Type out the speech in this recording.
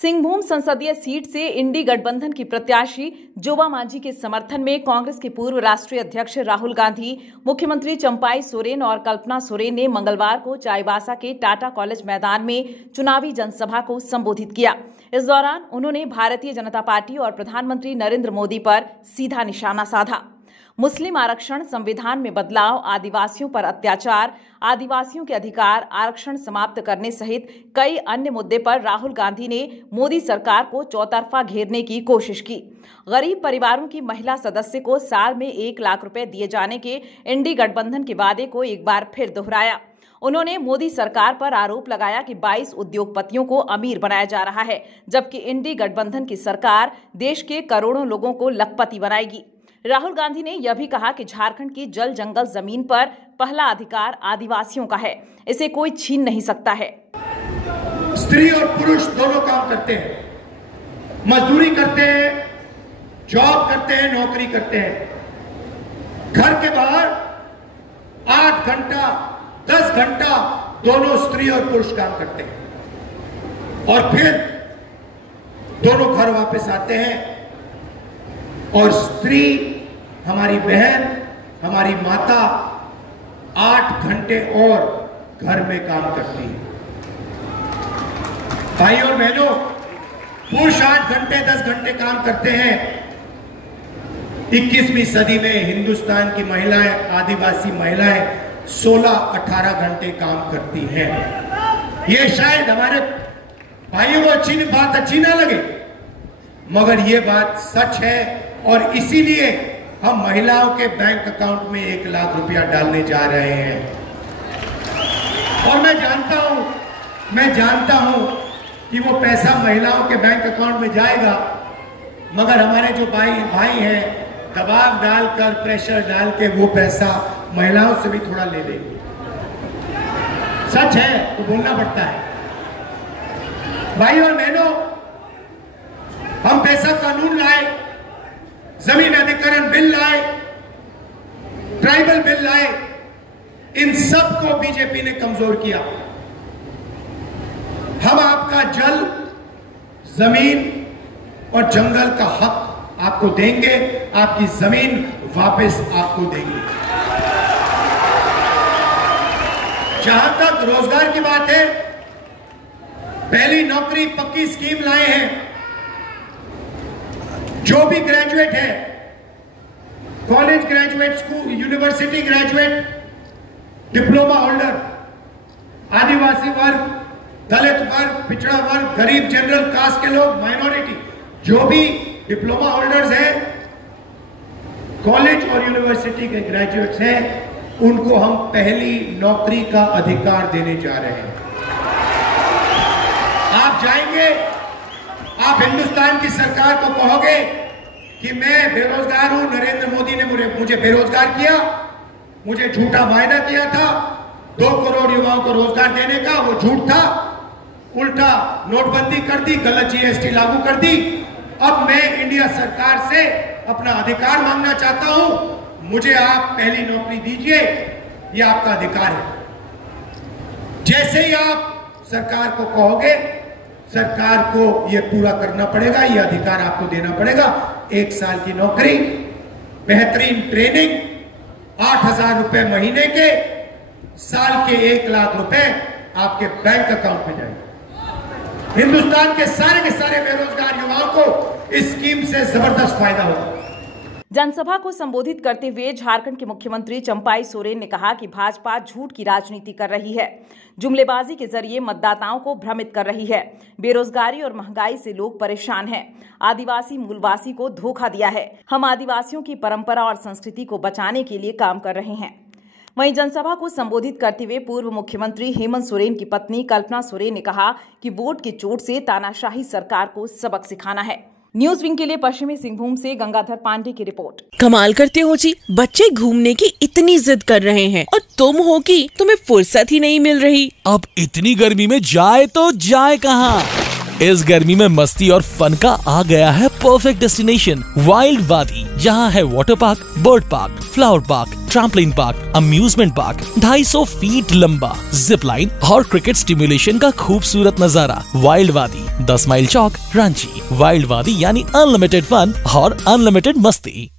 सिंहभूम संसदीय सीट से इंडी गठबंधन की प्रत्याशी जोबा मांझी के समर्थन में कांग्रेस के पूर्व राष्ट्रीय अध्यक्ष राहुल गांधी, मुख्यमंत्री चंपाई सोरेन और कल्पना सोरेन ने मंगलवार को चाईबासा के टाटा कॉलेज मैदान में चुनावी जनसभा को संबोधित किया। इस दौरान उन्होंने भारतीय जनता पार्टी और प्रधानमंत्री नरेंद्र मोदी पर सीधा निशाना साधा। मुस्लिम आरक्षण, संविधान में बदलाव, आदिवासियों पर अत्याचार, आदिवासियों के अधिकार, आरक्षण समाप्त करने सहित कई अन्य मुद्दे पर राहुल गांधी ने मोदी सरकार को चौतरफा घेरने की कोशिश की। गरीब परिवारों की महिला सदस्य को साल में 1 लाख रुपए दिए जाने के इंडी गठबंधन के वादे को एक बार फिर दोहराया। उन्होंने मोदी सरकार पर आरोप लगाया कि 22 उद्योगपतियों को अमीर बनाया जा रहा है, जबकि इंडी गठबंधन की सरकार देश के करोड़ों लोगों को लखपति बनाएगी। राहुल गांधी ने यह भी कहा कि झारखंड की जल जंगल जमीन पर पहला अधिकार आदिवासियों का है, इसे कोई छीन नहीं सकता है। स्त्री और पुरुष दोनों काम करते हैं, मजदूरी करते हैं, जॉब करते हैं, नौकरी करते हैं। घर के बाहर 8 घंटा 10 घंटा दोनों स्त्री और पुरुष काम करते हैं और फिर दोनों घर वापस आते हैं और स्त्री, हमारी बहन, हमारी माता 8 घंटे और घर में काम करती है। भाई और बहनों, पुरुष 8 घंटे 10 घंटे काम करते हैं। 21वीं सदी में हिंदुस्तान की महिलाएं, आदिवासी महिलाएं 16-18 घंटे काम करती हैं। ये शायद हमारे भाइयों को बात अच्छी ना लगे, मगर ये बात सच है और इसीलिए हम महिलाओं के बैंक अकाउंट में 1 लाख रुपया डालने जा रहे हैं। और मैं जानता हूं कि वो पैसा महिलाओं के बैंक अकाउंट में जाएगा, मगर हमारे जो भाई हैं दबाव डालकर, प्रेशर डाल के वो पैसा महिलाओं से भी थोड़ा ले लेंगे। सच है तो बोलना पड़ता है। भाई और बहनों, हम पैसा कानून लाए, जमीन अधिग्रहण बिल लाए, ट्राइबल बिल लाए, इन सब को बीजेपी ने कमजोर किया। हम आपका जल, जमीन और जंगल का हक आपको देंगे, आपकी जमीन वापस आपको देंगे। जहां तक रोजगार की बात है, पहली नौकरी पक्की स्कीम लाए हैं। जो भी ग्रेजुएट है, college graduate, school university graduate, diploma holder, आदिवासी वर्ग, दलित वर्ग, पिछड़ा वर्ग, गरीब, जनरल कास्ट के लोग, माइनॉरिटी, जो भी डिप्लोमा होल्डर्स हैं, कॉलेज और यूनिवर्सिटी के ग्रेजुएट्स हैं, उनको हम पहली नौकरी का अधिकार देने जा रहे हैं। आप जाएंगे, आप हिंदुस्तान की सरकार को कहोगे कि मैं बेरोजगार हूं, नरेंद्र मोदी ने मुझे बेरोजगार किया, मुझे झूठा वायदा किया था 2 करोड़ युवाओं को रोजगार देने का, वो झूठ था, उल्टा नोटबंदी कर दी, गलत जीएसटी लागू कर दी। अब मैं इंडिया सरकार से अपना अधिकार मांगना चाहता हूं, मुझे आप पहली नौकरी दीजिए, यह आपका अधिकार है। जैसे ही आप सरकार को कहोगे, सरकार को यह पूरा करना पड़ेगा, यह अधिकार आपको देना पड़ेगा। 1 साल की नौकरी, बेहतरीन ट्रेनिंग, 8,000 रुपए महीने के, साल के 1 लाख रुपए आपके बैंक अकाउंट में जाएंगे। हिंदुस्तान के सारे बेरोजगार युवाओं को इस स्कीम से जबरदस्त फायदा होगा। जनसभा को संबोधित करते हुए झारखंड के मुख्यमंत्री चंपाई सोरेन ने कहा कि भाजपा झूठ की राजनीति कर रही है, जुमलेबाजी के जरिए मतदाताओं को भ्रमित कर रही है। बेरोजगारी और महंगाई से लोग परेशान हैं। आदिवासी मूलवासी को धोखा दिया है। हम आदिवासियों की परंपरा और संस्कृति को बचाने के लिए काम कर रहे हैं। वहीं जनसभा को संबोधित करते हुए पूर्व मुख्यमंत्री हेमंत सोरेन की पत्नी कल्पना सोरेन ने कहा कि वोट की चोट से तानाशाही सरकार को सबक सिखाना है। न्यूज विंग के लिए पश्चिमी सिंहभूम से गंगाधर पांडे की रिपोर्ट। कमाल करते हो जी, बच्चे घूमने की इतनी जिद कर रहे हैं और तुम हो कि तुम्हें फुर्सत ही नहीं मिल रही। अब इतनी गर्मी में जाए तो जाए कहाँ? इस गर्मी में मस्ती और फन का आ गया है परफेक्ट डेस्टिनेशन, वाइल्ड वादी, जहाँ है water park, bird park, flower park, trampoline park, amusement park, 250 feet लंबा जिप लाइन और क्रिकेट स्टिमुलेशन का खूबसूरत नजारा। वाइल्ड वादी, 10 माइल चौक, रांची। वाइल्ड वादी यानी अनलिमिटेड फन और अनलिमिटेड मस्ती।